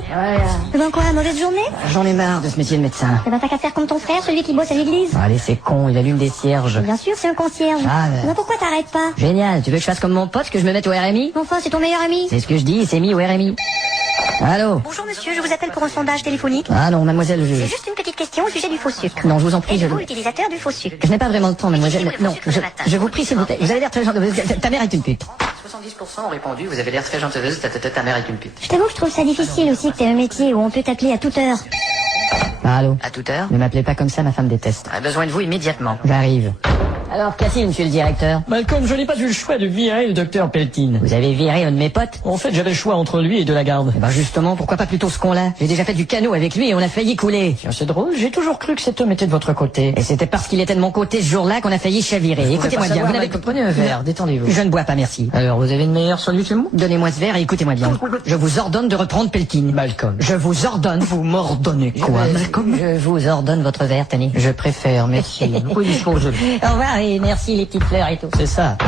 Thierry. Ouais, Eh ben quoi, mauvaise journée? j'en ai marre de ce métier de médecin. Eh ben t'as qu'à faire comme ton frère, celui qui bosse à l'église. Allez, c'est con, il allume des cierges. Bien sûr, c'est un concierge. Ah, Eh ben pourquoi t'arrêtes pas? Génial, tu veux que je fasse comme mon pote, que je me mette au RMI? Enfin, c'est ton meilleur ami. C'est ce que je dis, il s'est mis au RMI. Allô? Bonjour monsieur, je vous appelle pour un sondage téléphonique. Ah non, mademoiselle, C'est juste une petite question au sujet du faux sucre. Non, je vous en prie, Êtes-vous utilisateur du faux sucre? Je n'ai pas vraiment le temps, mademoiselle. Si, Non, je vous prie, s'il vous plaît. Vous avez l'air très gentil. Ta mère est une pute. 70% ont répondu, vous avez l'air très genteuse, ta mère est une pute. Je t'avoue que je trouve ça difficile aussi que t'aies un métier où on peut t'appeler à toute heure. Allô? À toute heure? Ne m'appelez pas comme ça, ma femme déteste. On a besoin de vous immédiatement. J'arrive. Alors, qu'est-il, monsieur le directeur? Malcolm, je n'ai pas eu le choix de virer le docteur Peltine. Vous avez viré un de mes potes? En fait, j'avais le choix entre lui et de la garde. Eh ben justement, pourquoi pas plutôt ce con-là? J'ai déjà fait du canot avec lui et on a failli couler. Tiens, c'est drôle, j'ai toujours cru que cet homme était de votre côté. Et c'était parce qu'il était de mon côté ce jour-là qu'on a failli chavirer. Écoutez-moi bien, vous n'avez que... Prenez un verre, détendez-vous. Je ne bois pas, merci. Alors, vous avez une meilleure solution? Donnez-moi ce verre et écoutez-moi bien. Je vous ordonne de reprendre Peltine. Malcolm. Je vous ordonne. Vous m'ordonnez quoi, Malcolm? Je vous ordonne votre verre, tenez. Je préfère, merci. Oui, il faut, je... Au revoir et merci les petites fleurs et tout. C'est ça.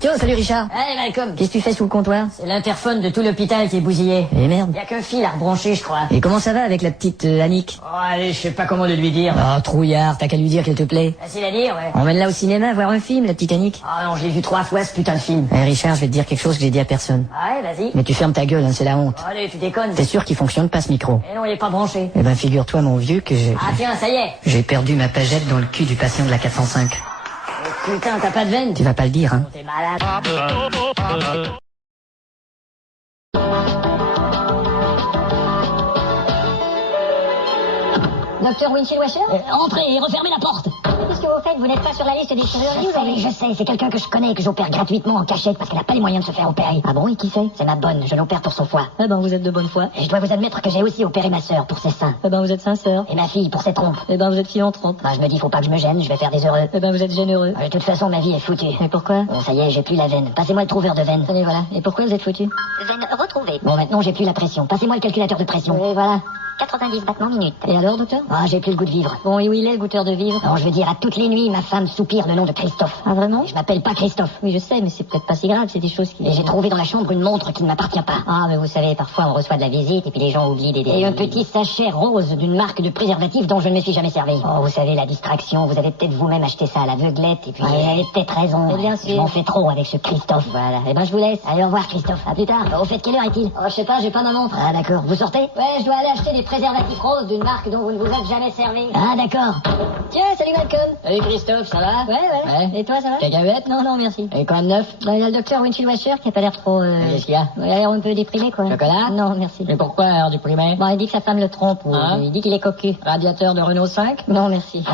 Tiens, salut Richard. Allez Malcolm. Qu'est-ce que tu fais sous le comptoir? C'est l'interphone de tout l'hôpital qui est bousillé. Eh merde. Y a qu'un fil à rebrancher, je crois. Et comment ça va avec la petite Annick? Oh allez, je sais pas comment le lui dire. Ah, trouillard, t'as qu'à lui dire qu'elle te plaît. Facile à dire, ouais. Emmène-la au cinéma voir un film, la petite Annick. Ah non, je l'ai vu 3 fois ce putain de film. Eh Richard, je vais te dire quelque chose que j'ai dit à personne. Ah ouais, vas-y. Mais tu fermes ta gueule, hein, c'est la honte. Allez, tu déconnes. T'es sûr qu'il fonctionne pas ce micro? Eh non, il est pas branché. Eh ben figure-toi mon vieux que Ah tiens, ça y est. j'ai perdu ma pagette dans le cul du patient de la 405. Putain, t'as pas de veine. Tu vas pas le dire, hein? T'es malade. Docteur Winchell Washer? Entrez et refermez la porte. Qu'est-ce que vous faites? Vous n'êtes pas sur la liste des chirurgies, vous avez... Je sais, c'est quelqu'un que je connais, que j'opère gratuitement en cachette parce qu'elle n'a pas les moyens de se faire opérer. Ah bon, et qui c'est? C'est ma bonne, je l'opère pour son foie. Eh ben, vous êtes de bonne foi. Et je dois vous admettre que j'ai aussi opéré ma sœur pour ses seins. Eh ben, vous êtes sincère. Et ma fille pour ses trompes. Eh ben, vous êtes philanthrope. Bah, je me dis, faut pas que je me gêne, je vais faire des heureux. Eh ben, vous êtes généreux. De toute façon, ma vie est foutue. Et pourquoi? Bon, ça y est, j'ai plus la veine. Passez-moi le trouveur de veine. Tenez, voilà. Et pourquoi vous êtes foutu? Veine retrouvée. Bon, maintenant, j'ai plus la pression. Passez-moi le calculateur de pression. Et voilà. 90 battements minutes. Et alors, docteur? Ah, j'ai plus le goût de vivre. Bon, et où il est, le goûteur de vivre? Non, je veux dire, à toutes les nuits, ma femme soupire le nom de Christophe. Ah, vraiment? Et je m'appelle pas Christophe. Oui, je sais, mais c'est peut-être pas si grave, c'est des choses qui... Et j'ai trouvé dans la chambre une montre qui ne m'appartient pas. Ah, mais vous savez, parfois on reçoit de la visite et puis les gens oublient des... Et un petit sachet rose d'une marque de préservatif dont je ne me suis jamais servi. Oh, vous savez, la distraction, vous avez peut-être vous-même acheté ça à l'aveuglette et puis... vous avez peut-être raison. Mais bien sûr. Je m'en fais trop avec ce Christophe. Voilà. Eh ben, je vous laisse. Allez, au revoir, Christophe. À plus tard. Au fait, quelle heure est-il? Oh, je sais pas, j'ai pas ma montre. Ah, d'accord. Vous sortez? Ouais, je dois aller acheter des préservatifs roses d'une marque dont vous ne vous êtes jamais servi. Ah, d'accord. Tiens, salut Malcolm. Salut, Christophe, ça va? Ouais. Et toi, ça va? Cacahuète? Non, non, merci. Et quand même neuf? Bah, il y a le docteur Winchell Washer qui a pas l'air trop... Qu'est-ce qu'il y a? Il a l'air un peu déprimé, quoi. Chocolat? Non, merci. Mais pourquoi, alors, du primaire? Bon, il dit que sa femme le trompe, ou Hein? il dit qu'il est cocu. Radiateur de Renault 5? Non, merci.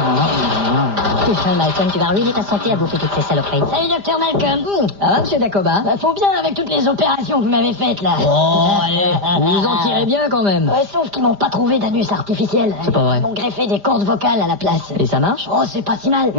Putain, Malcolm, tu vas ruiner ta santé à bouffer toutes ces saloperies. Salut, docteur Malcolm. Ah, monsieur Dacoba? Bah, faut bien avec toutes les opérations que vous m'avez faites, là. Oh, allez, vous en tirez bien, quand même. Ouais, sauf qu'ils m'ont pas trouvé d'anus artificiel. C'est pas vrai. Ils m'ont greffé des cordes vocales à la place. Et ça marche? Oh, c'est pas si mal.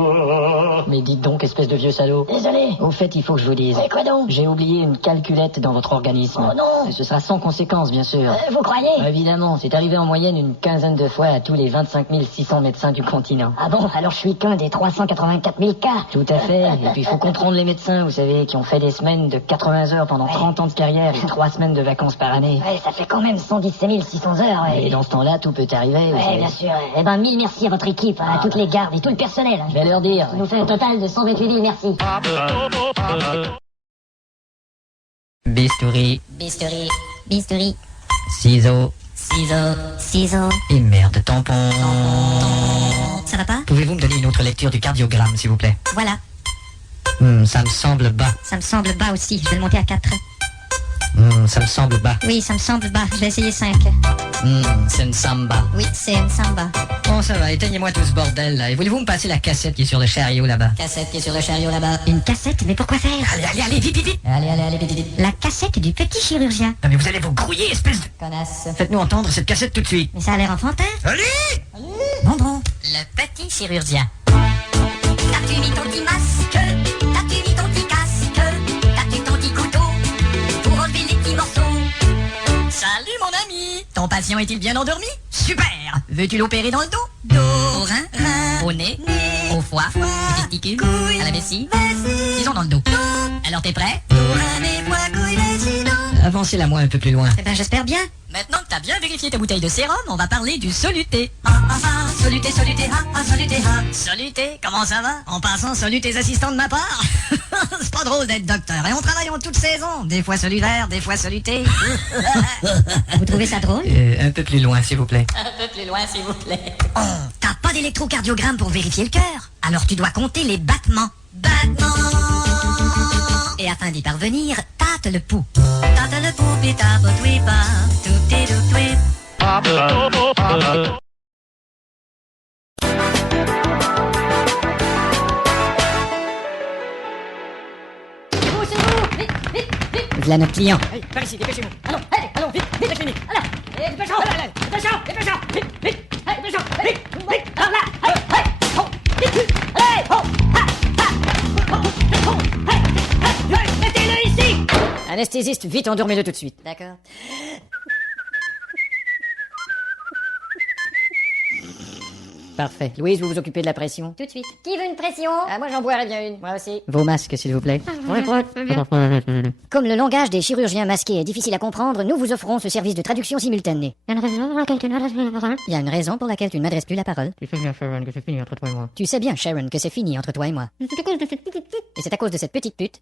Mais dites donc, espèce de vieux salaud. Désolé. Au fait, il faut que je vous dise. Mais quoi donc? J'ai oublié une calculette dans votre organisme. Oh non. Et ce sera sans conséquence, bien sûr. Vous croyez? Évidemment, c'est arrivé en moyenne une quinzaine de fois à tous les 25 600 médecins du continent. Ah bon? Alors je suis qu'un des 384 000 cas. Tout à fait. Et puis il faut comprendre les médecins, vous savez, qui ont fait des semaines de 80 heures pendant 30 ans de carrière et 3 semaines de vacances par année. Ouais, ça fait quand même 117 600 heures. Ouais. Et dans ce temps-là, tout peut arriver. vous Ouais, savez. bien sûr. Eh ben, 1000 merci à votre équipe, à toutes les gardes et tout le personnel. Je vais leur dire. Ça nous fait un total de 128 000 merci. Bistouri, Bistouri, bistouri, ciseaux, ciseaux, et merde, tampon. Ça va pas? Pouvez-vous me donner une autre lecture du cardiogramme, s'il vous plaît? Voilà, Ça me semble bas. ça me semble bas aussi. Je vais le monter à 4. Ça me semble bas. Oui, ça me semble bas. Je vais essayer 5. C'est une samba. Oui, c'est une samba. Bon, ça va, éteignez-moi tout ce bordel, là. Et voulez-vous me passer la cassette qui est sur le chariot, là-bas? Cassette qui est sur le chariot là-bas. Une cassette? Mais pourquoi faire? Allez, vite, vite, vite! Allez, vite, vite. La cassette du petit chirurgien. Non, mais vous allez vous grouiller, espèce de... Connasse. Faites-nous entendre cette cassette tout de suite. Mais ça a l'air enfantin. Allez! Bon. Le petit chirurgien. T'as-tu mis ton petit masque? T'as-tu mis ton petit casque? T'as-tu ton petit couteau pour enlever les petits morceaux? Salut mon ami. Ton patient est-il bien endormi? Super. Veux-tu l'opérer dans le dos? Au rein, au nez, au foie, aux testicules, à la vessie. Disons dans le dos. À Alors t'es prêt? Pour un époux à couilles, mais sinon... Avancez-la moi un peu plus loin. Eh ben j'espère bien. Maintenant que t'as bien vérifié ta bouteille de sérum, on va parler du soluté. Ah ah ah, soluté, soluté, ah ah, soluté, ah. Soluté, comment ça va? En passant, salue tes assistants de ma part. C'est pas drôle d'être docteur. Et on travaille en toute saison. Des fois solitaire, des fois soluté. Vous trouvez ça drôle? Un peu plus loin, s'il vous plaît. Un peu plus loin, s'il vous plaît. Oh, t'as pas d'électrocardiogramme pour vérifier le cœur? Alors tu dois compter les battements. Battements. Et afin d'y parvenir, tâte le pouls. Tâte le pouls, pis tape, tweepa, tout est tout tweet. Voilà notre client. Allez, par ici, dépêchez-vous. Allons, vite, la clinique. Allez, dépêchons, dépêchons, vite, allez, dépêchons, vite, par là, allez, oh, vite, allez, oh, mettez-le ici. Anesthésiste, vite, endormez-le tout de suite. D'accord. Parfait. Louise, vous vous occupez de la pression? Tout de suite. Qui veut une pression? Ah, moi j'en boirais bien une. Moi aussi. Vos masques, s'il vous plaît. Comme le langage des chirurgiens masqués est difficile à comprendre, nous vous offrons ce service de traduction simultanée. Il y a une raison pour laquelle tu ne m'adresses plus la parole. Tu sais bien, Sharon, que c'est fini entre toi et moi. Tu sais bien, Sharon, que c'est fini entre toi et moi. Et c'est à cause de cette petite pute.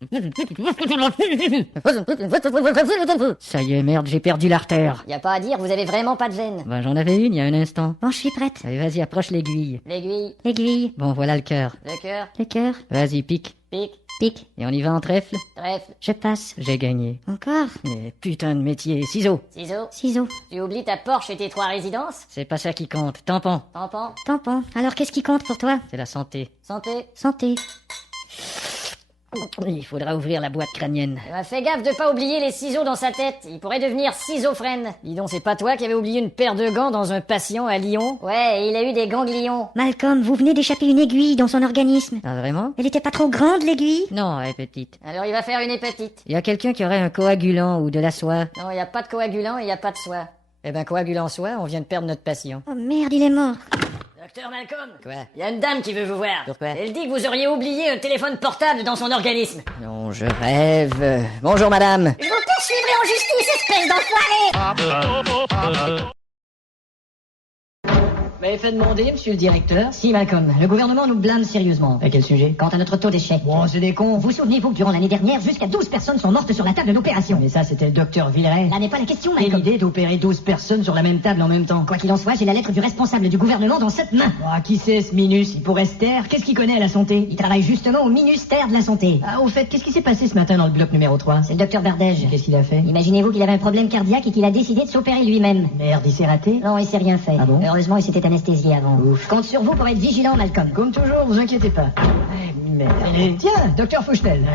Ça y est, merde, j'ai perdu l'artère. Y a pas à dire, vous avez vraiment pas de veine. Ben, j'en avais une il y a un instant. Bon, je suis prête. Allez, vas-y, approche l'aiguille. L'aiguille, L'aiguille. Bon, voilà le cœur. le cœur, Le cœur. Vas-y, pique. pique, Pique. Et on y va en trèfle. trèfle, Je passe. J'ai gagné. encore, Mais putain de métier. Ciseaux. ciseaux. Ciseaux. Tu oublies ta Porsche et tes 3 résidences? C'est pas ça qui compte. Tampon. Tampon, Tampon. Alors qu'est-ce qui compte pour toi? C'est la santé. santé. Santé. Il faudra ouvrir la boîte crânienne. Eh ben, fais gaffe de pas oublier les ciseaux dans sa tête. Il pourrait devenir schizophrène. Dis donc, c'est pas toi qui avais oublié une paire de gants dans un patient à Lyon? Ouais, et il a eu des ganglions. Malcolm, vous venez d'échapper une aiguille dans son organisme. Ah, vraiment? Elle était pas trop grande, l'aiguille? Non, elle est petite. Alors il va faire une hépatite. Il y a quelqu'un qui aurait un coagulant ou de la soie. Non, il y a pas de coagulant et il y a pas de soie. Eh ben, coagulant soie, on vient de perdre notre patient. Oh merde, il est mort. Docteur Malcolm. Quoi? Il y a une dame qui veut vous voir. Pourquoi? Elle dit que vous auriez oublié un téléphone portable dans son organisme. Non, je rêve. Bonjour, madame. Je vous poursuivrai en justice, espèce d'enfoiré. Vous m'avez fait demander, monsieur le directeur? Si, Malcolm. Le gouvernement nous blâme sérieusement. À quel sujet? Quant à notre taux d'échec. Bon, c'est des cons. Vous souvenez-vous que durant l'année dernière, jusqu'à 12 personnes sont mortes sur la table d'opération? Mais ça, c'était le docteur Villeray. Là n'est pas la question, Quelle Malcolm. idée d'opérer 12 personnes sur la même table en même temps. Quoi qu'il en soit, j'ai la lettre du responsable du gouvernement dans cette main. Ah, qui c'est ce Minus? Il pourrait se taire. Qu'est-ce qu'il connaît à la santé? Il travaille justement au ministère de la Santé. Ah, au fait, qu'est-ce qui s'est passé ce matin dans le bloc numéro 3? C'est le docteur Bardège. Qu'est-ce qu'il a fait? Imaginez-vous qu'il avait un problème cardiaque et qu'il a décidé de s'opérer lui-même. Merde, il s'est raté? Non, il s'est rien fait. Ah bon? Heureusement, il s'était anesthésié avant. Ouf. Compte sur vous pour être vigilant, Malcolm. Comme toujours, vous inquiétez pas. Merde. Tiens, docteur Fouchetel.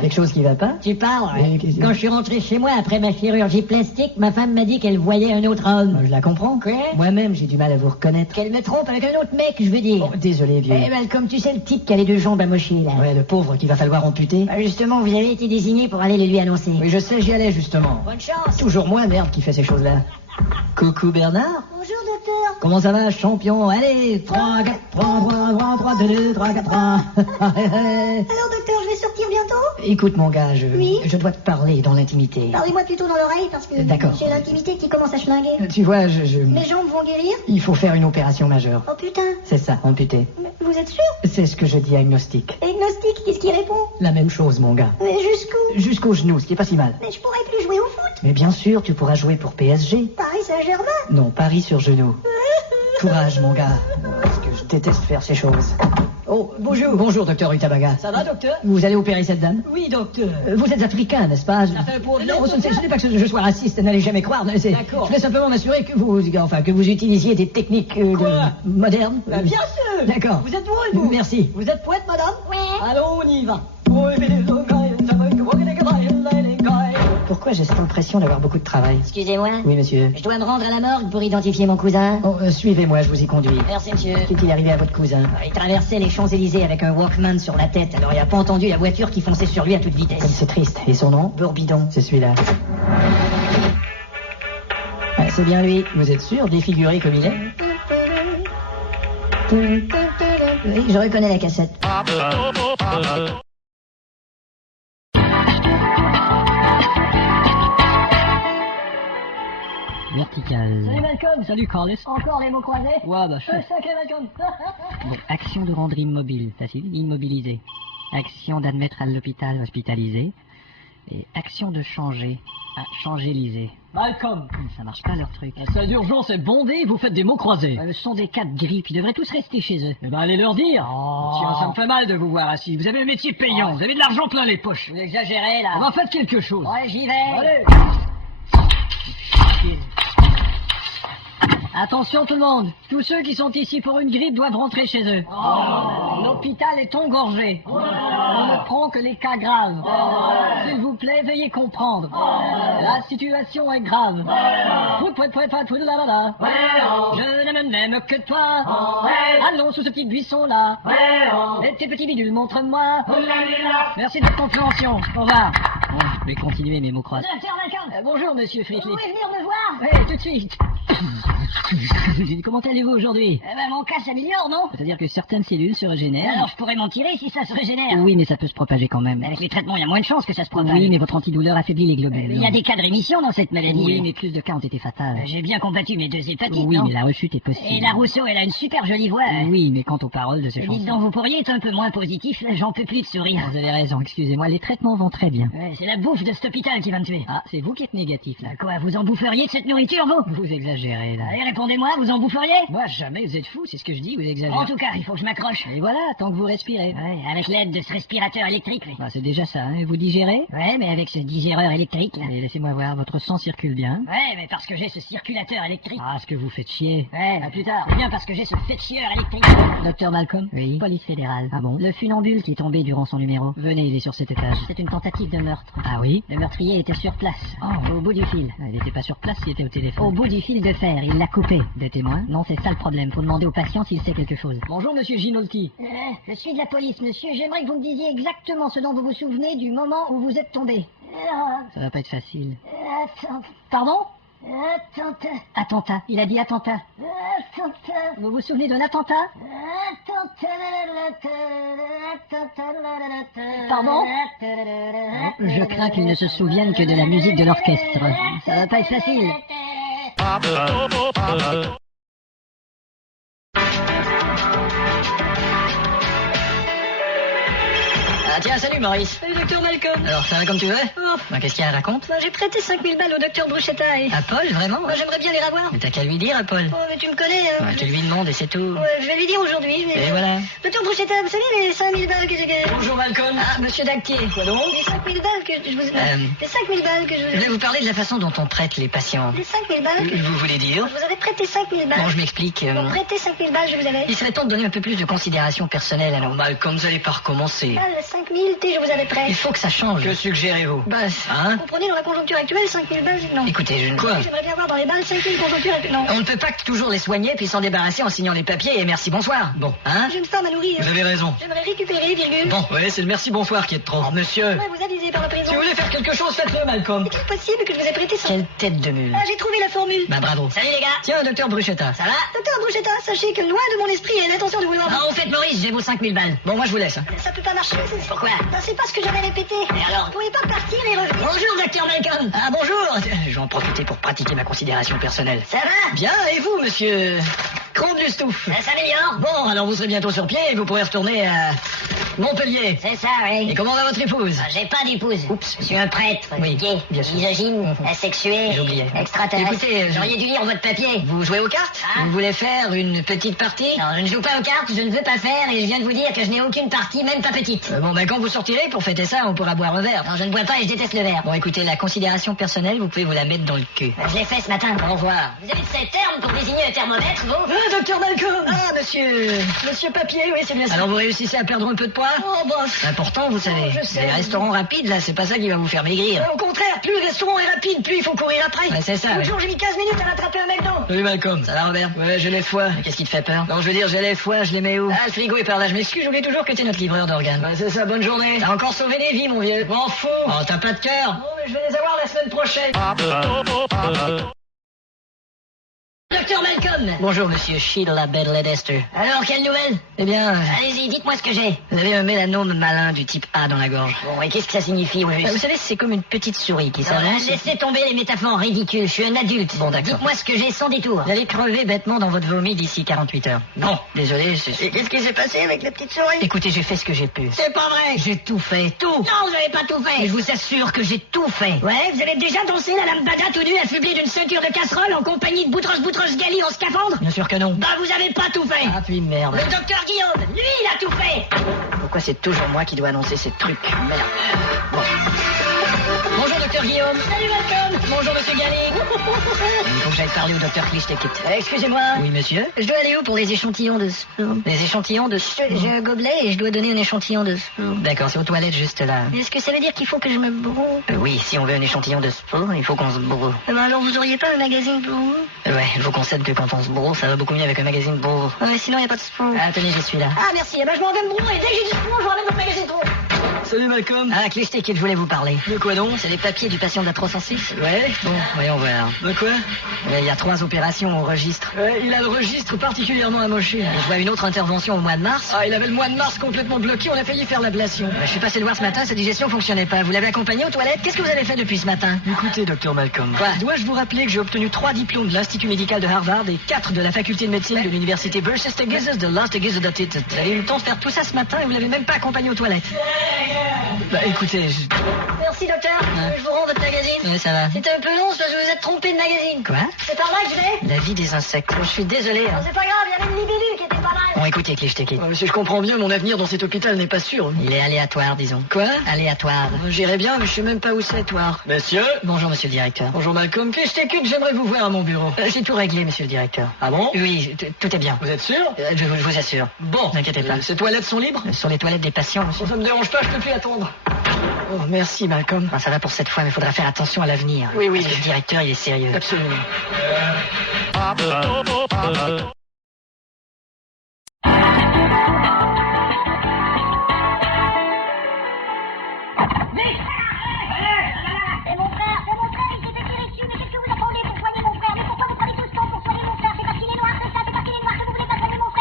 Quelque chose qui va pas? Tu parles? Oui, qu'est-ce que- Quand je suis rentré chez moi après ma chirurgie plastique, ma femme m'a dit qu'elle voyait un autre homme. Je la comprends. Quoi? Moi-même, j'ai du mal à vous reconnaître. Qu'elle me trompe avec un autre mec, je veux dire. Oh, désolé, vieux. Eh, Malcolm, tu sais le type qui a les 2 jambes amochées, là. Ouais, le pauvre qu'il va falloir amputer. Bah, justement, vous avez été désigné pour aller le lui annoncer. Oui, je sais, j'y allais justement. Bonne chance. Toujours moi, merde, qui fait ces choses-là. Coucou Bernard. Bonjour, docteur. Comment ça va, champion? Allez, 3, 4, 3, 2, 2, 3, 4, 3. Alors, docteur, je vais sortir bientôt? Écoute, mon gars, Oui. je dois te parler dans l'intimité. Parlez-moi plutôt dans l'oreille parce que D'accord. j'ai l'intimité qui commence à schlinguer. Tu vois, Mes jambes vont guérir? il faut faire une opération majeure. Oh putain. C'est ça, amputer. Mais vous êtes sûr? C'est ce que je dis à Agnostic. Et Gnostic, qu'est-ce qu'il répond? La même chose, mon gars. Mais jusqu'où? Jusqu'au genou, ce qui est pas si mal. Mais je pourrais plus jouer au foot. Mais bien sûr, tu pourras jouer pour PSG. Paris Saint-Germain. Non, Paris sur genou. Courage, mon gars. Parce que je déteste faire ces choses. Oh, bonjour. Bonjour, docteur Utabaga. Ça va, docteur? Vous allez opérer cette dame? Oui, docteur. Vous êtes africain, n'est-ce pas? Ça fait un problème, Non, ce docteur? n'est pas que je sois raciste, n'allez jamais croire. D'accord. Je voulais simplement m'assurer que vous utilisiez des techniques Quoi? modernes. Bah, bien sûr. D'accord. Vous êtes drôle, vous. Merci. Vous êtes poète, madame? Ouais. Allons, on y va. Pourquoi j'ai cette impression d'avoir beaucoup de travail? Excusez-moi. Oui, monsieur. Je dois me rendre à la morgue pour identifier mon cousin. Oh, suivez-moi, je vous y conduis. Merci, monsieur. Qu'est-il arrivé à votre cousin? Il traversait les Champs-Élysées avec un Walkman sur la tête, alors il a pas entendu la voiture qui fonçait sur lui à toute Comme vitesse. c'est triste. Et son nom? Bourbidon. C'est celui-là. Ouais, c'est bien lui. Vous êtes sûr, défiguré comme il est? Oui, je reconnais la cassette. médicale. Salut Malcolm. Salut Carlos. Encore les mots croisés. Ouais, bah, Sacré Malcolm. Bon, action de rendre immobile, facile, immobilisé. Action d'admettre à l'hôpital, hospitalisé. Et action de changer, à changéliser. Malcolm. Ça marche pas leur truc. La salle d'urgence est bondée, vous faites des mots croisés. Ce sont des cas de grippe, ils devraient tous rester chez eux. Eh ben allez leur dire. Tiens, Ça me fait mal de vous voir assis. Vous avez un métier payant, vous avez de l'argent plein les poches. Vous exagérez là. On va faire quelque chose. Ouais, j'y vais. Allez. Attention tout le monde, tous ceux qui sont ici pour une grippe doivent rentrer chez eux. L'hôpital est engorgé. On ne prend que les cas graves. S'il vous plaît, veuillez comprendre. La situation est grave. Je ne m'aime que toi. Allons sous ce petit buisson-là. Et tes petits bidules, montre-moi. Merci de votre compréhension. Au revoir. Bon, je vais continuer mes mots croisés. Docteur Malcolm. Bonjour, monsieur Friedrich. Vous pouvez venir me voir. Oui, tout de suite. Comment allez-vous aujourd'hui? Eh ben mon cas s'améliore, non? C'est-à-dire que certaines cellules se régénèrent. Alors je pourrais m'en tirer si ça se régénère. Oui, mais ça peut se propager quand même. Avec les traitements, il y a moins de chances que ça se propage. Oui, mais votre antidouleur affaiblit les globules. Il y a des cas de rémission dans cette maladie. Oui, mais plus de cas ont été fatals. J'ai bien combattu mes 2 hépatites, Oui, non? mais la rechute est possible. Et la Rousseau, elle a une super jolie voix. Oui, mais quant aux paroles de ces chansons... Dites donc, vous pourriez être un peu moins positif, là, j'en peux plus de sourire. Vous avez raison, excusez-moi, les traitements vont très bien. Ouais, c'est la bouffe de cet hôpital qui va me tuer. Ah, c'est vous qui êtes négatif, là. Quoi, vous en boufferiez de cette nourriture, vous? Vous exagérez, là. Allez, répondez-moi, vous en boufferiez? Moi, jamais, vous êtes fou, c'est ce que je dis, vous exagérez. En tout cas, il faut que je m'accroche. Et voilà, tant que vous respirez. Ouais, avec l'aide de ce respirateur électrique, oui. Bah, c'est déjà ça, hein. Vous digérez? Ouais, mais avec ce digéreur électrique, là. Et laissez-moi voir, votre sang circule bien. Ouais, mais parce que j'ai ce circulateur électrique. Ah, ce que vous faites chier. Ouais, à plus tard. C'est bien parce que j'ai ce féticheur électrique. Docteur Malcolm? Oui. Police fédérale. Ah bon? Le funambule qui est tombé durant son numéro. Venez, il est sur cet étage. C'est une tentative de meurtre. Ah oui? Le meurtrier était sur place. Oh, au bout du fil. Il n'était pas sur place, il était au téléphone. Au bout du fil de fer, il l'a coupé. Des témoins? Non, c'est ça le problème. Faut demander au patient s'il sait quelque chose. Bonjour, monsieur Ginolti. Je suis de la police, monsieur. J'aimerais que vous me disiez exactement ce dont vous vous souvenez du moment où vous êtes tombé. Ça va pas être facile. Pardon? Attentat. Il a dit attentat. Vous vous souvenez d'un attentat? Pardon? Je crains qu'il ne se souvienne que de la musique de l'orchestre. Ça va pas être facile. Ah tiens, salut Maurice. Salut, docteur Malcolm. Alors, ça va comme tu veux? Oh. Bah, qu'est-ce qu'il y a, raconte? Bah, j'ai prêté 5000 balles au docteur Bruschetta et... À Paul, vraiment? Moi, j'aimerais bien les revoir. Mais t'as qu'à lui dire, à Paul. Oh, mais tu me connais, hein. Ouais, tu lui demandes et c'est tout. Ouais, je vais lui dire aujourd'hui. Et voilà. Docteur Bruschetta, vous savez les 5000 balles que j'ai gagnées? Bonjour Malcolm. Ah, monsieur Dactier. Quoi donc? Les 5000 balles que je vous... Les 5000 balles que je Je vous... voulais vous parler de la façon dont on prête les patients. Les 5000 balles que... Vous voulez dire? Je vous avais prêté 5000 balles. Bon, je m'explique. Pour prêter 5000 balles, je vous avais... Il serait temps de donner un peu plus de considération personnelle, alors. Malcolm, vous allez pas recommencer. Ah, les 5000, je vous avais prêté. Il faut que ça change. Que suggérez-vous? Bah, hein? Vous comprenez, dans la conjoncture actuelle, 5000 balles, non. Écoutez, je ne... Quoi? J'aimerais bien avoir dans les balles 5000 conjoncture actuelle. Non. On ne peut pas toujours les soigner puis s'en débarrasser en signant les papiers et merci bonsoir. Bon, hein? J'ai une femme à nourrir. Vous avez raison. J'aimerais récupérer, virgule. Bon, ouais, c'est le merci bonsoir qui est de trop. Monsieur, J'aimerais vous aviser par la prison. si vous voulez faire quelque chose, faites-le, Malcolm. Est-il possible que je vous ai prêté 100... Quelle tête de mule. Ah, j'ai trouvé la formule. Bah bravo. Salut les gars. Tiens, docteur Bruschetta. Ça va? Docteur Bruschetta, sachez que loin de mon esprit et l'intention de vouloir... Ah, au fait, Maurice, j'ai vos 5000 balles. Bon, moi je vous laisse. Ça peut pas marcher, c'est... Pourquoi? Ben, c'est pas ce que j'avais répété. Et alors? Vous pourriez pas partir et revenir? Bonjour, docteur Malcolm. Ah, bonjour. Je vais en profiter pour pratiquer ma considération personnelle. Ça va? Bien, et vous, monsieur Crondestouf? Ça s'améliore. Bon, alors vous serez bientôt sur pied et vous pourrez retourner à Montpellier. C'est ça, oui. Et comment va votre épouse? J'ai pas d'épouse. Oups. Je suis un prêtre. Oui, gay, bien sûr. misogyne, asexué, J'ai oublié. extraterrestre. Écoutez, J'aurais dû lire votre papier. Vous jouez aux cartes? Ah. Vous voulez faire une petite partie? Non, je ne joue pas aux cartes, je ne veux pas faire, et je viens de vous dire que je n'ai aucune partie, même pas petite. Bon, ben quand vous sortirez, pour fêter ça, on pourra boire un verre. Non, je ne bois pas et je déteste le verre. Bon, écoutez, la considération personnelle, vous pouvez vous la mettre dans le cul. Je l'ai fait ce matin. Au revoir. Vous avez de ces termes pour désigner un thermomètre, vous? Ah, docteur Malcolm! Ah, monsieur Papier, oui, c'est bien ça. Alors vous réussissez à perdre un peu de poids? Oh, boss. C'est important, vous savez. je sais. Les restaurants rapides, là, c'est pas ça qui va vous faire maigrir. Au contraire, plus le restaurant est rapide, plus il faut courir après. Ouais, c'est ça. L'autre Ouais. jour, j'ai mis 15 minutes à rattraper un McDo. Salut Malcolm. Ça va, Robert? Ouais, j'ai les foies. Mais qu'est-ce qui te fait peur? Non, je veux dire, j'ai les foies, je les mets où? Ah, le frigo est par là, je m'excuse, j'oublie toujours que t'es notre livreur d'organes. Ouais, c'est ça, bonne journée. T'as encore sauvé des vies, mon vieux. M'en fous. Oh, t'as pas de cœur. Bon, mais je vais les avoir la semaine prochaine. Docteur Malcolm. Bonjour, monsieur Sheila Bedledester. Alors, quelle nouvelle? Eh bien... Allez-y, dites-moi ce que j'ai. Vous avez un mélanome malin du type A dans la gorge. Bon, et qu'est-ce que ça signifie, au juste? Vous savez, c'est comme une petite souris qui s'avance... Laissez tomber les métaphores ridicules, je suis un adulte. Bon, d'accord. Dites-moi ce que j'ai sans détour. Vous allez crever bêtement dans votre vomi d'ici 48 heures. Bon, désolé, c'est... Et qu'est-ce qui s'est passé avec la petite souris? Écoutez, j'ai fait ce que j'ai pu. C'est pas vrai. J'ai tout fait, tout. Non, vous n'avez pas tout fait. Mais je vous assure que j'ai tout fait. Ouais, vous avez déjà dansé la lambada tout nu affublé d'une ceinture de casserole en compagnie de Boutros Gali en scaphandre? Bien sûr que non. Bah, vous avez pas tout fait. Ah, puis merde. Le docteur Guillaume, lui, il a tout fait. Pourquoi c'est toujours moi qui dois annoncer ces trucs? Merde. Bon. Bonjour, docteur Guillaume. Salut, Malcolm. Bonjour, monsieur Galli. Il faut que j'aille parler au docteur Klichtekit. Excusez-moi. Oui, monsieur. Je dois aller où pour les échantillons de... Les échantillons de... J'ai un gobelet et je dois donner un échantillon de... D'accord, c'est aux toilettes juste là. Est-ce que ça veut dire qu'il faut que je me broue? Oui, si on veut un échantillon de sport, il faut qu'on se broue. Alors vous auriez pas un magazine pour vous? Ouais, je vous concède que quand on se broue, ça va beaucoup mieux avec un magazine pour vous. Ouais, sinon il n'y a pas de sport. Ah, tenez, je suis là. Ah, merci. Eh ben, je m'en vais me brouer. Dès que j'ai du sport, je ramène votre magazine pour vous. Salut Malcolm. Ah, Klichtekit, je voulais vous parler. De quoi donc? C'est les papiers du patient de la 306. Ouais. Bon, voyons voir. De quoi? Il y a 3 opérations au registre. Il a le registre particulièrement amoché. Je vois une autre intervention au mois de mars. Ah, il avait le mois de mars complètement bloqué, on a failli faire l'ablation. Je suis passé le voir ce matin, sa digestion fonctionnait pas. Vous l'avez accompagné aux toilettes? Qu'est-ce que vous avez fait depuis ce matin? Écoutez, docteur Malcolm. Quoi? Dois-je vous rappeler que j'ai obtenu 3 diplômes de l'Institut médical de Harvard et 4 de la faculté de médecine de l'université Berchtesgaden de l'Astergazedatit. Vous avez eu le temps de faire tout ça ce matin et vous l'avez même pas accompagné aux toilettes. Bah écoutez, Merci docteur, je vous rends votre magazine. Ouais, ça va. C'était un peu long, parce que vous êtes trompé de magazine. Quoi? C'est par là que je vais? La vie des insectes. Je suis désolé. Hein. C'est pas grave, il y avait une libellule qui était pas mal. Bon, écoutez, Klichtekit. Monsieur, je comprends bien, mon avenir dans cet hôpital n'est pas sûr. Il est aléatoire, disons. Quoi? Aléatoire. J'irai bien, mais je sais même pas où c'est, toi. Monsieur? Bonjour, monsieur le directeur. Bonjour, Malcolm. Klichtekit, j'aimerais vous voir à mon bureau. J'ai tout réglé, monsieur le directeur. Ah bon? Oui, tout est bien. Vous êtes sûr? Je vous assure. Bon. N'inquiétez pas. Ces toilettes sont libres? Sur les toilettes des patients, monsieur. Ça me dérange pas, je peux plus attendre. Oh, merci, Malcolm. Ça va pour cette fois, mais il faudra faire attention à l'avenir. Oui, oui. Parce que le directeur, il est sérieux. Absolument.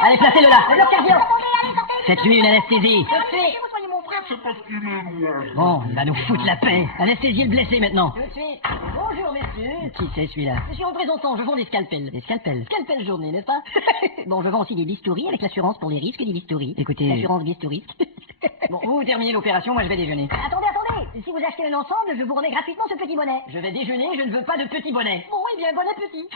Allez, placez-le là. Le docteur Guillaume. Faites-lui une anesthésie. Bon, il va nous foutre la paix. Anesthésiez le blessé maintenant. Tout de suite. Bonjour, messieurs. Qui c'est celui-là? Je suis représentant, je vends des scalpels. Des scalpels? Scalpel journée, n'est-ce pas? Bon, je vends aussi des bistouris avec l'assurance pour les risques des bistouris. Écoutez... L'assurance bistourisque. Bon, vous terminez l'opération, moi je vais déjeuner. Attendez. Si vous achetez un ensemble, je vous remets gratuitement ce petit bonnet. Je vais déjeuner, je ne veux pas de petit bonnet. Bon, eh bien, bon appétit.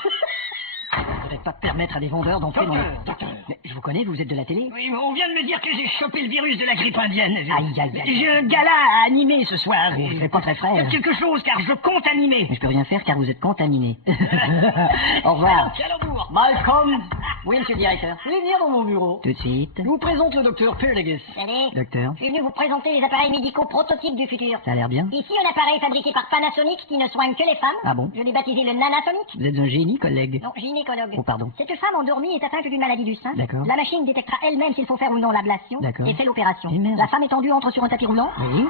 Je ne devrais pas permettre à des vendeurs d'entrer dans le... Docteur. Mais je vous connais, vous êtes de la télé? Oui, mais on vient de me dire que j'ai chopé le virus de la grippe indienne. Aïe. J'ai un gala à animer ce soir. Oh, c'est pas très frais. Faites quelque chose, car je compte animer. Mais je peux rien faire, car vous êtes contaminé. Au revoir. Malcolm. Oui, monsieur le directeur. Vous voulez venir dans mon bureau? Tout de suite. Je vous présente le docteur Perlegus. Salut. Docteur. Je suis venu vous présenter les appareils médicaux prototypes du futur. Ça a l'air bien. Ici, un appareil fabriqué par Panasonic qui ne soigne que les femmes. Ah bon? Je l'ai baptisé le Nanasonic. Vous êtes un génie, collègue. Non, gynécologue. Oh, pardon. Cette femme endormie est atteinte d'une maladie du sein. D'accord. La machine détectera elle-même s'il faut faire ou non l'ablation. D'accord. Et fait l'opération. La femme étendue entre sur un tapis roulant. Oui.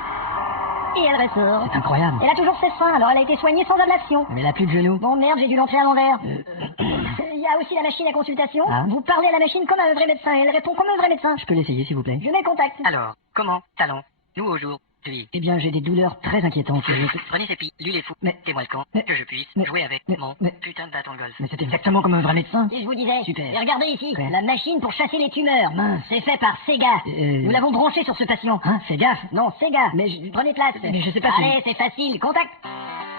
Et elle ressort. C'est incroyable. Elle a toujours ses seins, alors elle a été soignée sans ablation. Mais elle a plus de genoux. Bon, merde, j'ai dû l'entrer à l'envers. Il y a aussi la machine à consultation. Ah. Vous parlez à la machine comme à un vrai médecin et elle répond comme un vrai médecin. Je peux l'essayer, s'il vous plaît. Je mets contact. Alors, comment allons-nous aujourd'hui? Eh bien, j'ai des douleurs très inquiétantes. Prenez ces pilules et fous. Mettez-moi le camp, que je puisse jouer avec mon putain de bâton de golf. Mais c'est exactement comme un vrai médecin. Et je vous disais. Super. Et regardez ici, Quoi? la machine pour chasser les tumeurs. Mince. C'est fait par Sega. Nous l'avons branché sur ce patient. Hein, fais gaffe. Non, Sega. Mais Prenez place. Mais je sais pas si... Allez, c'est facile. Contact.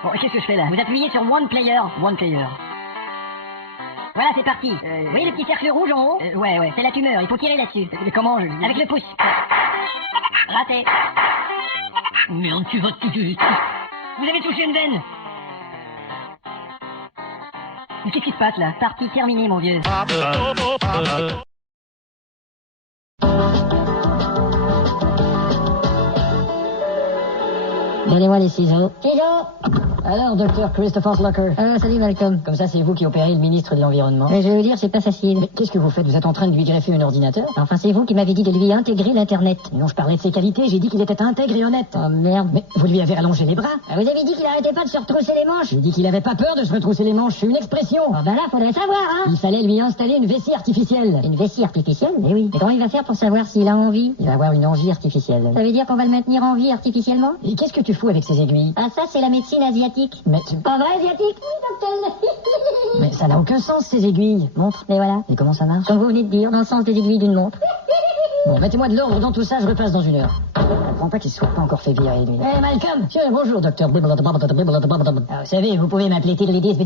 Bon, qu'est-ce que je fais là? Vous appuyez sur One Player. One player. Voilà, c'est parti. Vous voyez le petit cercle rouge en haut? Ouais. C'est la tumeur, il faut tirer là-dessus. Mais comment je... Avec le pouce. Raté. Merde, tu vas... Vous avez touché une veine. Mais qu'est-ce qui se passe là? Partie terminée, mon vieux. Donnez-moi les ciseaux. Ciseaux. Alors, docteur Christopher Slucker. Salut Malcolm. Comme ça, c'est vous qui opérez le ministre de l'Environnement. Je vais vous dire, c'est pas facile. Mais qu'est-ce que vous faites? Vous êtes en train de lui greffer un ordinateur? Enfin, c'est vous qui m'avez dit de lui intégrer l'Internet. Non, je parlais de ses qualités, j'ai dit qu'il était intègre et honnête. Oh merde. Mais vous lui avez rallongé les bras. Vous avez dit qu'il arrêtait pas de se retrousser les manches. J'ai dit qu'il avait pas peur de se retrousser les manches, c'est une expression. Oh ben là, faudrait savoir, hein. Il fallait lui installer une vessie artificielle. Une vessie artificielle? Mais oui. Et comment il va faire pour savoir s'il a envie? Il va avoir une envie artificielle. Ça veut dire qu'on va le maintenir en vie artificiellement? Et qu'est-ce que tu fous avec ces aiguilles? Ah, ça, c'est la médecine asiatique. Mais Pas vrai, asiatique? Oui, docteur. Mais ça n'a aucun sens, ces aiguilles. Montre, et voilà. Et comment ça marche? Comme vous venez de dire, dans le sens des aiguilles d'une montre. Bon, mettez-moi de l'ordre dans tout ça, je repasse dans une heure. Je comprends pas qu'il soit pas encore fait virer, lui. Hey, Malcolm! Tiens, bonjour, docteur. Ah, vous savez, vous pouvez m'appeler Tiddly-Dis, Je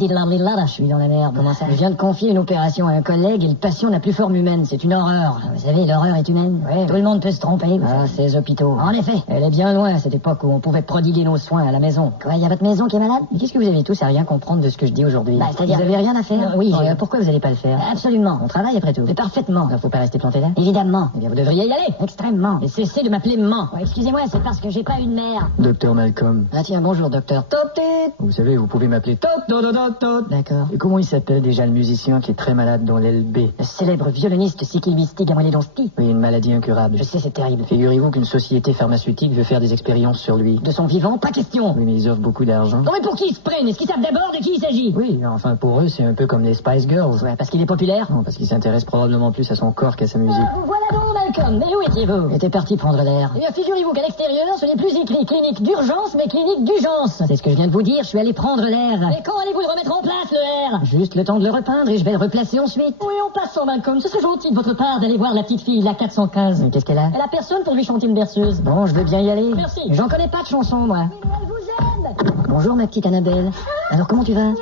suis dans la merde. Comment ça? Je viens de confier une opération à un collègue et le patient n'a plus forme humaine. C'est une horreur. Vous savez, l'horreur est humaine. Ouais. Tout le monde peut se tromper. Ah, ces hôpitaux. En effet. Elle est bien loin, cette époque où on pouvait prodiguer nos soins à la maison. Quoi, il y a votre maison qui est malade? Mais qu'est-ce que vous avez tous à rien comprendre de ce que je dis aujourd'hui? Bah, c'est-à-dire- Vous avez rien à faire? Oui, Bon, j'ai- pourquoi vous allez pas le faire? Absolument. On travaille après tout. Mais parfaitement. Alors, faut pas rester planté là? Évidemment. Eh bien, vous devriez y aller. Extrêmement. Et cessez de m'appeler maman. Oh, excusez-moi, c'est parce que j'ai pas une mère. Docteur Malcolm. Ah tiens, bonjour, docteur. Top tête. Vous savez, vous pouvez m'appeler Top Top. D'accord. Et comment il s'appelle déjà le musicien qui est très malade dans l'LB? Le célèbre violoniste Sikilvisti Gamolidonski. Oui, une maladie incurable. Je sais, c'est terrible. Figurez-vous qu'une société pharmaceutique veut faire des expériences sur lui. De son vivant, pas question. Oui, mais ils offrent beaucoup d'argent. Non, mais pour qui ils se prennent? Est-ce qu'ils savent d'abord de qui il s'agit? Oui, enfin pour eux, c'est un peu comme les Spice Girls. Ouais, parce qu'il est populaire. Non, parce qu'ils s'intéressent probablement plus à son corps qu'à sa musique. Vous voilà donc, Malcolm. Mais où étiez-vous? J'étais parti prendre l'air. Eh bien, figurez-vous qu'à l'extérieur, ce n'est plus écrit clinique d'urgence, mais clinique d'urgence. C'est ce que je viens de vous dire, je suis allé prendre l'air. Mais quand allez-vous le remettre en place, le R? Juste le temps de le repeindre et je vais le replacer ensuite. Oui, en passant, Malcolm, ce serait gentil de votre part d'aller voir la petite fille, la 415. Mais qu'est-ce qu'elle a? Elle a personne pour lui chanter une berceuse. Bon, je veux bien y aller. Merci. J'en connais pas de chansons, moi. Elle vous aide. Bonjour, ma petite Annabelle. Alors, comment tu vas?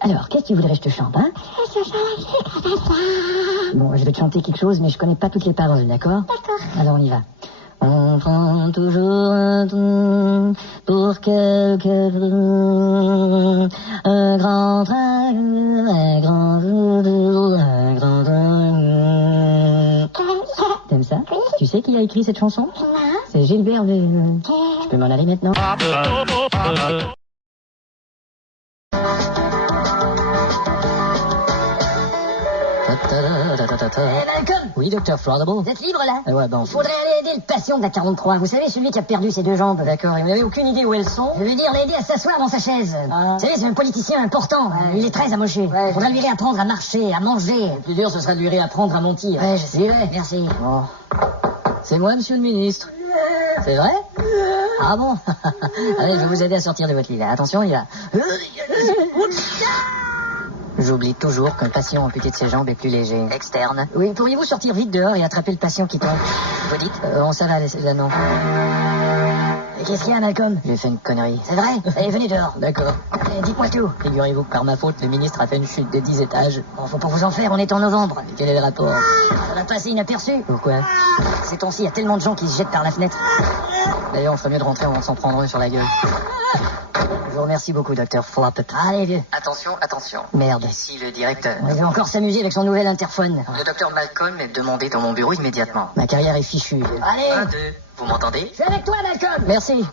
Alors, qu'est-ce que tu voudrais que je te chante, hein? Bon, je vais te chanter quelque chose, mais je connais pas toutes les paroles, d'accord? D'accord. Alors, on y va. On prend toujours un train pour quelques un grand train, un grand train. T'aimes ça? Tu sais qui a écrit cette chanson? Non. C'est Gilbert de... Je peux m'en aller maintenant? Malcolm, Oui, docteur Froidable. vous êtes libre là? Ouais, bon. Il faudrait aller aider le patient de la 43. Vous savez, celui qui a perdu ses deux jambes. D'accord, et vous n'avez aucune idée où elles sont? Je veux dire, l'aider à s'asseoir dans sa chaise. Ah. Vous savez, c'est un politicien important. Il est très amoché. Ouais. Il faudrait lui réapprendre à marcher, à manger. Le plus dur, ce sera de lui réapprendre à mentir. Ouais, je sais. J'irai. Merci. Bon. C'est moi, monsieur le ministre. C'est vrai? Ah bon? Allez, je vais vous aider à sortir de votre lit, là. Attention, il y a... J'oublie toujours qu'un patient amputé de ses jambes est plus léger. Externe. Oui, pourriez-vous sortir vite dehors et attraper le patient qui tombe? Vous dites? On ça va, là, non. Et qu'est-ce qu'il y a, Malcolm? J'ai fait une connerie. C'est vrai? Allez, venez dehors. D'accord. Dites-moi tout. Figurez-vous que par ma faute, le ministre a fait une chute de 10 étages. Bon, faut pas vous en faire, on est en novembre. Et quel est le rapport? Ça va passer inaperçu. Pourquoi? Ces temps-ci, il y a tellement de gens qui se jettent par la fenêtre. D'ailleurs, on ferait mieux de rentrer avant de s'en prendre un sur la gueule. Je vous remercie beaucoup, docteur Floppet. Allez, vieux. Attention, attention. Merde. Ici le directeur. Il va encore s'amuser avec son nouvel interphone. Le docteur Malcolm est demandé dans mon bureau immédiatement. Ma carrière est fichue. Allez, 1, 2, vous m'entendez? je suis avec toi, Malcolm. Merci.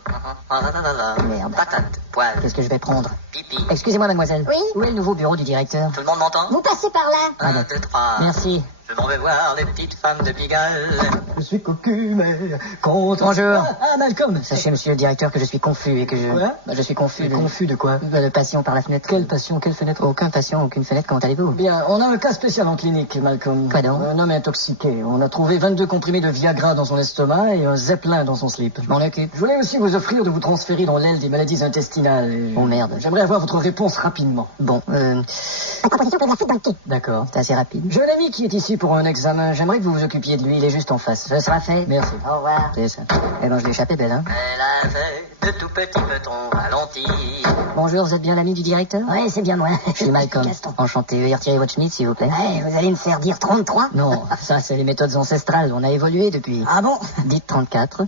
Merde. Patate, poil, Qu'est-ce que je vais prendre? pipi. Excusez-moi, mademoiselle. Oui? Où est le nouveau bureau du directeur? Tout le monde m'entend? Vous passez par là. 1, 2, 3. Merci. Je m'en vais voir les petites femmes de Pigalle. Je suis cocu, mais content. Bonjour. Ah, Malcolm. Sachez, monsieur le directeur, que je suis confus et que je... Quoi? Je suis confus. Confus de quoi? Le patient par la fenêtre. Quel patient? Quelle fenêtre? Aucun patient, aucune fenêtre. Comment allez-vous? Bien, on a un cas spécial en clinique, Malcolm. Quoi donc? Un homme intoxiqué. On a trouvé 22 comprimés de Viagra dans son estomac et un Zeppelin dans son slip. Je m'en occupe. Je voulais aussi vous offrir de vous transférer dans l'aile des maladies intestinales. Oh, merde. J'aimerais avoir votre réponse rapidement. Bon, La proposition peut la foutre dans le cul. D'accord. c'est assez rapide. J'ai un ami qui est ici pour un examen. J'aimerais que vous vous occupiez de lui. Il est juste en face. Ce sera fait. Merci. Au revoir. C'est ça. Eh ben, je l'ai échappé, belle, hein. Elle avait de tout petits petons ralentis. Bonjour, vous êtes bien l'ami du directeur? Ouais, c'est bien moi. Je suis Malcolm. Gaston. Enchanté. Veuillez retirer votre schmitt, s'il vous plaît. Ouais, vous allez me faire dire 33? Non, ça, c'est les méthodes ancestrales. On a évolué depuis. Ah bon? Dites 34.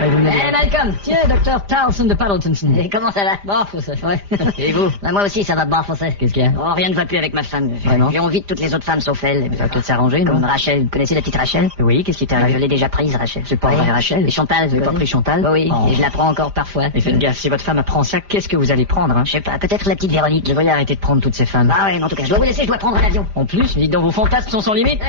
Malcolm, tiens, Dr. Tarleton de Paddletonson. Et comment ça va? Bon, Fossé, ouais. Et vous? Bah, moi aussi, ça va, bon, Fossé. Qu'est-ce qu'il y a? Oh, rien ne va plus avec ma femme. Vraiment? J'ai envie de toutes les autres femmes sauf elle. Ça va peut-être s'arranger, non? Comme Rachel. Vous connaissez la petite Rachel? Oui, qu'est-ce qui t'est arrivé? Je l'ai déjà prise, Rachel. C'est pas vrai, Rachel? Et Chantal, vous avez pas pris Chantal? Bah oui, et je la prends encore parfois. Et faites gaffe, si votre femme apprend ça, qu'est-ce que vous allez prendre, hein? Je sais pas, peut-être la petite Véronique. Vous devriez arrêter de prendre toutes ces femmes. Ah ouais, mais en tout cas, je dois vous laisser, je dois prendre un avion. En plus, dites donc, vos fantasmes sont sans limite.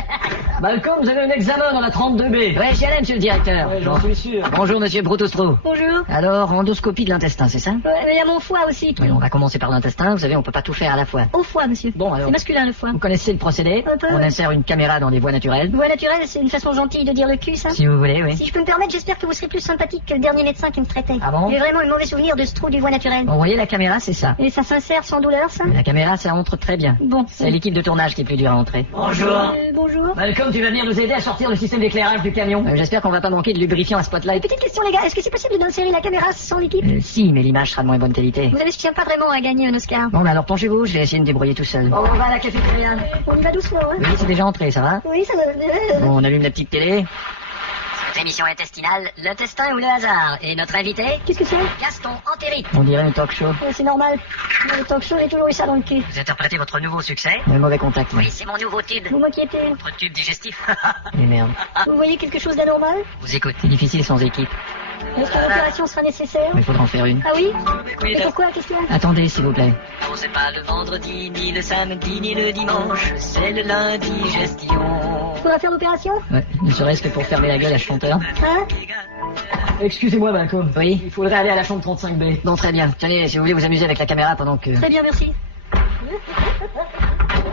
Malcolm, vous avez un examen dans la 32B. Ouais, j'y allais, monsieur le directeur. Ouais, j'en suis sûr. Bonjour, monsieur Broutostro. Bonjour. Alors, endoscopie de l'intestin, c'est ça? Ouais, mais il y a mon foie aussi. Oui, on va commencer par l'intestin, vous savez, on peut pas tout faire à la fois. Au foie, monsieur. Bon, alors. C'est masculin, le foie. Vous connaissez le procédé? Un peu. On insère une caméra dans les voies naturelles. Voie naturelle, c'est une façon gentille de dire le cul, ça? Si vous voulez, oui. Si je peux me permettre, j'espère que vous serez plus sympathique que le dernier médecin qui me traitait. Ah bon? J'ai vraiment un mauvais souvenir de ce trou du voie naturelle. Vous voyez, la caméra, c'est ça. Et ça s'insère sans douleur, ça? La caméra, ça entre très bien. Bon. C'est l'équipe de tournage qui est plus dure à entrer. Bonjour. Bonjour. Malcolm, tu vas venir nous aider à sortir le système d'éclairage du camion. J'espère qu'on va pas manquer de lubrifiant à spotlight. Petite question, les gars, est-ce que c'est possible d'insérer la caméra sans liquide? Si, mais l'image sera de moins bonne qualité. Vous savez, je tiens pas vraiment à gagner un Oscar. Bon, bah alors penchez-vous, je vais essayer de me débrouiller tout seul. Bon, on va à la cafétéria. On y va doucement, hein? Oui, c'est déjà entré, ça va? Oui, ça va. Bon, on allume la petite télé. Cette émission intestinale, l'intestin ou le hasard. Et notre invité, Qu'est-ce que c'est? Gaston Antéric. On dirait un talk show. C'est normal. Dans le talk show, j'ai toujours eu ça dans le cul. Vous interprétez votre nouveau succès? Un mauvais contact, là. Oui, c'est mon nouveau tube. Vous m'inquiétez. Votre tube digestif. Et merde. Vous voyez quelque chose d'anormal? Vous écoute. C'est difficile sans équipe. Est-ce qu'une opération sera nécessaire? Mais il faudra en faire une. Ah oui? Oui, Et pourquoi? Qu'est-ce qu'il y a? Attendez, s'il vous plaît. non, c'est pas le vendredi, ni le samedi, ni le dimanche. C'est le lundi gestion. Faudra faire l'opération? Ouais, ne serait-ce que pour fermer la gueule à ce chanteur. Hein? Excusez-moi, Malcolm. Oui? Il faudrait aller à la chambre 35B. Bon, très bien. Tenez, si vous voulez vous amuser avec la caméra pendant que... Très bien, merci.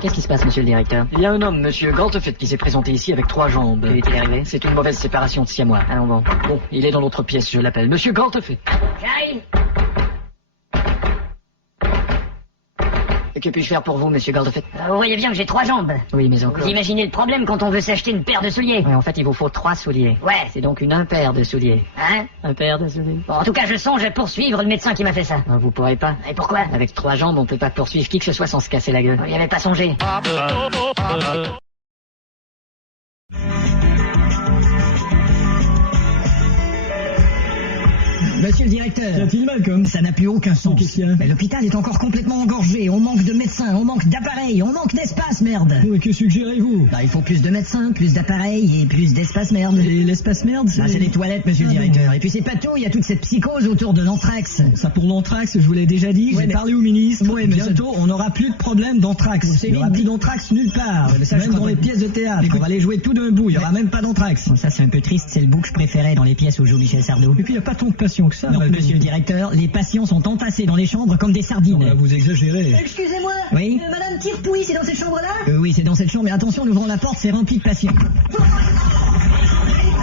Qu'est-ce qui se passe, monsieur le directeur? Il y a un homme, monsieur Grantefait, qui s'est présenté ici avec 3 jambes. Il est arrivé? C'est une mauvaise séparation de siamois. Allons bon. Bon, il est dans l'autre pièce, je l'appelle. Monsieur Grantefait. J'arrive. Que puis-je faire pour vous, monsieur Grantefait? Vous voyez bien que j'ai 3 jambes. Oui, mais encore... Vous imaginez le problème quand on veut s'acheter une paire de souliers? Ouais, en fait, il vous faut 3 souliers. Ouais. C'est donc une impaire de souliers. Hein? Un paire de souliers? Bon, en tout cas, je songe à poursuivre le médecin qui m'a fait ça. Non, vous pourrez pas. Et pourquoi? Avec 3 jambes, on peut pas poursuivre qui que ce soit sans se casser la gueule. On n'y avait pas songé. Monsieur le directeur. Qu'y a-t-il, Malcolm? Ça n'a plus aucun sens. Qu'est-ce qu'il y a? Mais l'hôpital est encore complètement engorgé. On manque de médecins, on manque d'appareils, on manque d'espace, merde. Oui, que suggérez-vous? Bah, il faut plus de médecins, plus d'appareils et plus d'espace, merde. Et l'espace merde, Bah, c'est les toilettes, monsieur le directeur. Et puis c'est pas tout, il y a toute cette psychose autour de l'anthrax. Ça pour l'anthrax, je vous l'ai déjà dit, Ouais, j'ai mais- parlé au ministre. Ouais, mais bientôt, on n'aura plus de problème d'anthrax. C'est Il n'y aura vite plus dit. d'anthrax nulle part. Ouais, mais ça, je même crois dans pas. les pièces de théâtre. Écoute- On va les jouer tout d'un bout, il n'y aura même pas d'anthrax. Bon, ça c'est un peu triste, c'est le bout que je préférais dans les pièces où joue Michel Sardou. Et puis, il n'y a pas tant de patients que ça. Non, Malcolm. monsieur le directeur, les patients sont entassés dans les chambres comme des sardines. Non, là, vous exagérez. Excusez-moi. Oui Madame Tirepouille, c'est dans cette chambre-là? Oui, c'est dans cette chambre, mais attention, en ouvrant la porte, c'est rempli de patients.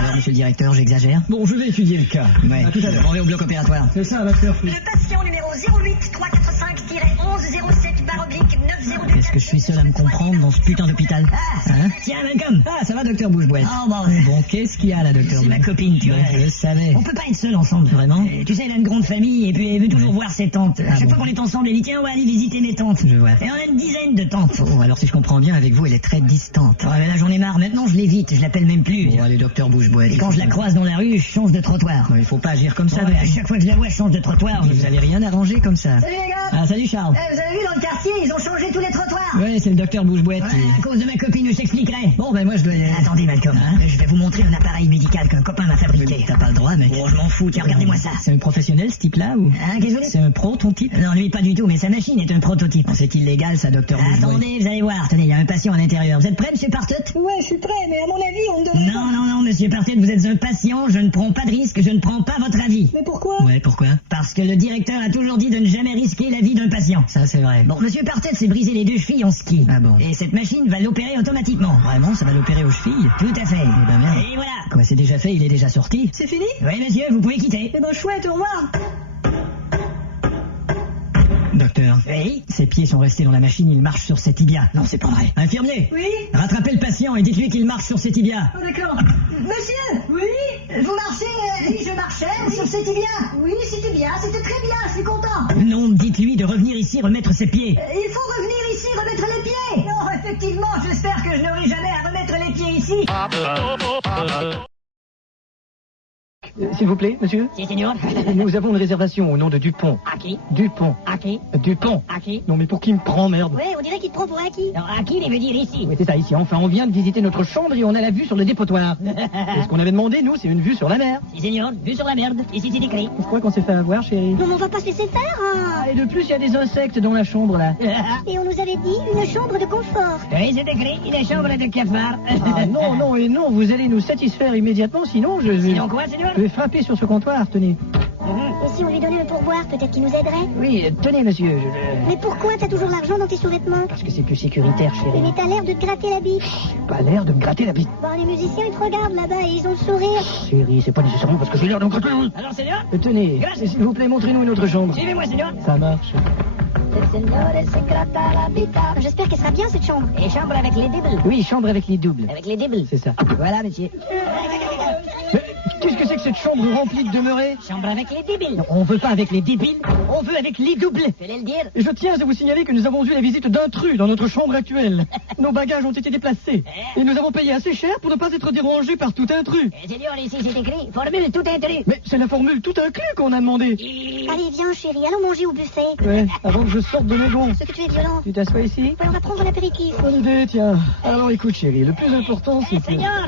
Alors, monsieur le directeur, j'exagère? Bon, je vais étudier le cas. Ouais. À tout à l'heure. On va au bloc opératoire. C'est ça, docteur. Le patient numéro 08345-1107/902. Est-ce que je suis seul à me comprendre dans ce putain d'hôpital? Hein? Tiens, Malcolm! Ah, ça va, docteur Bougeboîte? Oh, bon, Bon, qu'est-ce qu'il y a là, docteur? c'est ma copine, tu vois. Ouais, je le savais. On peut pas être seul ensemble. Vraiment? Tu sais, elle a une grande famille et puis elle veut toujours Ouais. voir ses tantes. À Ah chaque bon. fois qu'on est ensemble, elle dit tiens, on va aller visiter mes tantes. Je vois. Et on a une dizaine de tantes. Oh, alors si je comprends bien, avec vous, elle est très distante. Ouais, mais là j'en ai marre. Maintenant je l'évite, je l'appelle même plus. Bon, allez, docteur Bougeboîte. Et quand je la croise dans la rue, je change de trottoir. Non, il faut pas agir comme ça, Ouais, à docteur. chaque fois que je la vois, je change de trottoir. Vous allez rien arranger comme ça. Salut les gars. Ah, salut Charles. Vous avez vu dans le quartier, ils ont changé tous les trottoirs. Ouais, c'est le docteur Bougeboîte. Ouais, à cause de ma copine, je t'expliquerai. Bon, ben moi je dois... Attendez, Malcolm, Hein? je vais vous montrer un appareil médical qu'un copain m'a fabriqué. T'as pas le droit, mec. Oh, je m'en fous, tiens, regardez-moi ça. C'est un professionnel, ce type-là, ou... Hein, qu'est-ce que vous dites? C'est un pro, ton type? Non, lui pas du tout, mais sa machine est un prototype. C'est illégal, ça, docteur Bougeboîte. Attendez, vous allez voir. Tenez, il y a un patient à l'intérieur. Vous êtes prêt, monsieur Partet? Ouais, je suis prêt, mais à mon avis, on ne devrait Non, non, non, monsieur Partet, vous êtes un patient. Je ne prends pas de risque, je ne prends pas votre avis. Mais pourquoi? Ouais, pourquoi? Parce que le directeur a toujours dit de ne jamais risquer la vie d'un patient. Ça, c'est vrai. Bon, monsieur Partet s'est brisé les 2 chevilles en ski. Ah bon? Et cette machine va l'opérer automatiquement. Vraiment, ça va l'opérer aux chevilles? Tout à fait. Eh ben merde. Et voilà. Quoi, c'est déjà fait, il est déjà sorti? C'est fini? Oui, monsieur, vous pouvez quitter. Eh ben, chouette, au revoir. Docteur, Oui. ses pieds sont restés dans la machine, il marche sur ses tibias. Non, c'est pas vrai. Infirmier, Oui? rattrapez le patient et dites-lui qu'il marche sur ses tibias. Oh, d'accord. Monsieur? Oui? Vous marchez Oui, je marchais sur ces tibias. Oui, c'était bien, c'était très bien, je suis content. Non, dites-lui de revenir ici remettre ses pieds. Il faut revenir ici, remettre les pieds. Non, effectivement, j'espère que je n'aurai jamais à remettre les pieds ici. S'il vous plaît, monsieur. Si, signor. Nous avons une réservation au nom de Dupont. À qui? Dupont. À qui? Dupont. À qui? Non mais pour qui me prend, merde? Ouais, on dirait qu'il te prend pour un qui. Alors, à qui, il veut dire ici? Oui, c'est ça, ici. Enfin, on vient de visiter notre chambre et on a la vue sur le dépotoir. Et ce qu'on avait demandé, nous, c'est une vue sur la mer. Si, signor. Vue sur la merde. Ici, c'est écrit. Je crois qu'on s'est fait avoir, chérie. Non, mais on va pas se laisser faire, hein. Ah, et de plus, il y a des insectes dans la chambre, là. Et on nous avait dit une chambre de confort. Oui, c'est écrit. Une chambre de cafard. Ah, non, non et non, vous allez nous satisfaire immédiatement, sinon je vais... Sinon quoi, signor? Je vais frapper sur ce comptoir, tenez. Et si on lui donnait le pourboire, peut-être qu'il nous aiderait. Oui, tenez, monsieur. Mais pourquoi t'as toujours l'argent dans tes sous-vêtements? Parce que c'est plus sécuritaire, Mais chérie. t'as l'air de te gratter la bite. Pas l'air de me gratter la bite. Bon, les musiciens, ils te regardent là-bas et ils ont le sourire. Chérie, c'est pas nécessairement parce que j'ai l'air d'un gratter. Alors, signor? Tenez, Grâce. s'il vous plaît, montrez-nous une autre chambre. Suivez-moi, signor. Ça marche. J'espère qu'elle sera bien, cette chambre. Et chambre avec les dibbles. Oui, chambre avec les doubles. Avec les dibbles. C'est ça. Voilà, monsieur. Mais qu'est-ce que c'est que cette chambre remplie de demeurés? Chambre avec les débiles. Non, on veut pas avec les débiles, on veut avec les doubles. Fallait le dire. Et je tiens à vous signaler que nous avons eu la visite d'intrus dans notre chambre actuelle. Nos bagages ont été déplacés. Et nous avons payé assez cher pour ne pas être dérangés par tout intrus. Seigneur, ici, c'est écrit. Formule tout intrus. Mais c'est la formule tout inclus qu'on a demandé. Allez, viens, chérie, allons manger au buffet. Ouais, avant que je sorte de mes gonds. Ce que tu es violent. Tu t'assois ici? Ouais, on va prendre un apéritif. Bonne idée, tiens. Alors écoute, chérie, le plus important, c'est que... Seigneur.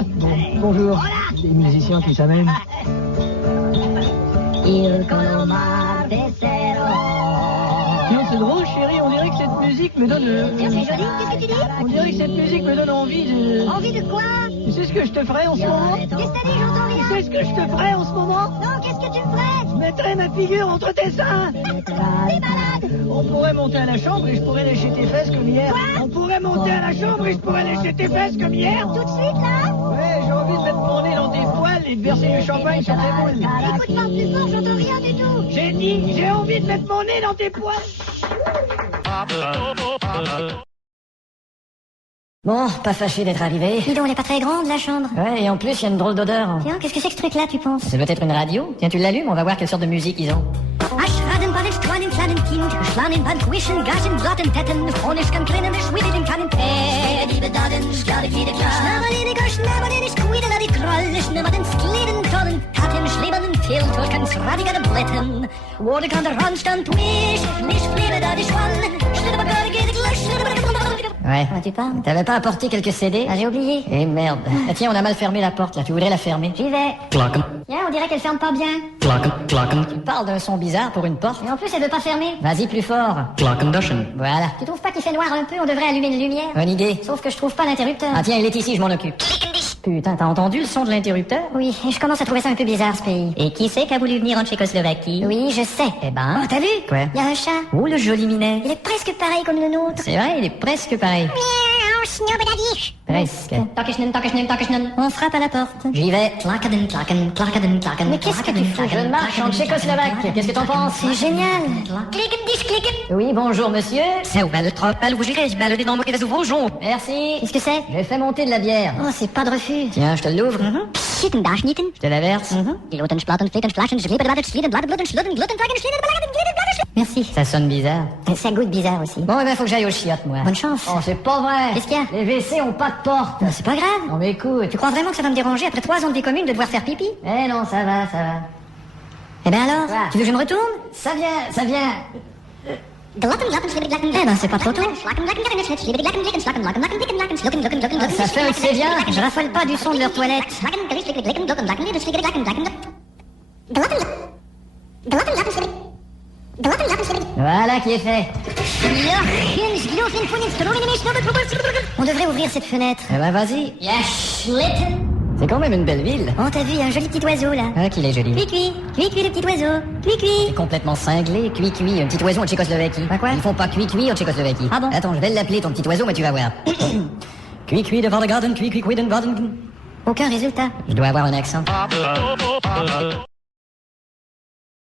Bonjour. Des musiciens qui s'amènent. Il coloma desero. Tiens, c'est drôle, chérie, on dirait que cette musique me donne... Tiens, c'est joli, qu'est-ce que tu dis? On dirait que cette musique me donne envie de... Envie de quoi? Tu sais ce que je te ferais en ce moment? Qu'est-ce que t'as dit? J'entends Tu rien. sais ce que je te ferais en ce moment? Non, qu'est-ce que tu me ferais? Je mettrais ma figure entre tes seins. T'es malade. On pourrait monter à la chambre et je pourrais lécher tes fesses comme hier. On pourrait monter à la chambre et je pourrais lécher tes fesses comme hier. Tout de suite, là? Ouais, j'ai envie de mettre mon nez dans tes poils et de verser du champagne sur tes boules. Écoute, parle plus fort, j'entends rien du tout. J'ai dit, j'ai envie de mettre mon nez dans tes poils. Bon, pas fâché d'être arrivé. Dis donc, elle est pas très grande, la chambre. Ouais, et en plus, il y a une drôle d'odeur. Tiens, qu'est-ce que c'est que ce truc-là, tu penses? C'est peut-être une radio. Tiens, tu l'allumes, on va voir quelle sorte de musique ils ont. Aschraden, Baden, Stranen, Kladen, Kind, Schlanen, Band, Quischen, Gassen, Blatten, Tetten, Chronisch, kann Kleinen, Schwidden, Kannen, Liebe Daden, Skade, Gliede, Klar, Schnabberliniger, Schnabberlinisch, Quiden, Adi, Kroll, Schnabberden, Skliden, Tollen, Katten, Schlebern, Filter, kann Schradiger, Blätten, Wurde kann der Randstand, Wisch, nicht Flebe, da die Schwann, Schlitterberger, Gede, Glusch, Ouais. Ah, tu parles? T'avais pas apporté quelques CD? Ah, j'ai oublié. Eh merde. Ah, tiens, on a mal fermé la porte là. Tu voudrais la fermer? J'y vais. Glocken. Tiens, on dirait qu'elle ferme pas bien. Glocken. Glocken. Tu parles d'un son bizarre pour une porte? Et en plus, elle veut pas fermer. Vas-y plus fort. Glockenduschen. Voilà. Tu trouves pas qu'il fait noir un peu? On devrait allumer une lumière. Bonne idée. Sauf que je trouve pas l'interrupteur. Ah tiens, il est ici, je m'en occupe. Putain, t'as entendu le son de l'interrupteur? Oui, et je commence à trouver ça un peu bizarre, ce pays. Et qui c'est qui a voulu venir en Tchécoslovaquie? Oui, je sais. Eh ben... Oh, t'as vu? Quoi? Il y a un chat. Oh, le joli minet. Il est presque pareil comme le nôtre. C'est vrai, il est presque pareil. Miaou, snobadadish. Presque. On frappe à la porte. J'y vais. Mais qu'est-ce que tu fais? Je marche en tchécoslovaque. Qu'est-ce que t'en penses? C'est génial. Oui, bonjour monsieur. Merci. Qu'est-ce que c'est? J'ai fait monter de la bière. Oh, c'est pas de refus. Tiens, je te l'ouvre. Je te la verse. Merci. Ça sonne bizarre. Ça goûte bizarre aussi. Bon, eh ben, faut que j'aille aux chiottes, moi. Bonne chance. Oh, c'est pas vrai. Qu'est-ce qu'il y a? Les WC ont pas de porte. C'est pas grave. Non, mais écoute. Tu crois vraiment que ça va me déranger après 3 ans de vie commune de devoir faire pipi? Eh non, ça va, ça va. Eh ben alors? Quoi? Tu veux que je me retourne? Ça vient, ça vient. Eh ben, c'est pas trop tôt. Ça fait un que c'est bien. Je raffole pas du son de leur toilette. Voilà qui est fait. On devrait ouvrir cette fenêtre. Eh ben, vas-y. C'est quand même une belle ville. Oh, t'as vu, il y a un joli petit oiseau là. Ah, qu'il est joli. Cui-cui, cui-cui le petit oiseau, cui-cui. C'est complètement cinglé, cuit-cuit, un petit oiseau en Tchécoslovaquie. Quoi? Ils font pas cuit-cuit en Tchécoslovaquie. Ah bon? Attends, je vais l'appeler ton petit oiseau, mais tu vas voir. Cuit-cuit de Vardegarden, cuit-cuit, cuit de Varden. Aucun résultat. Je dois avoir un accent.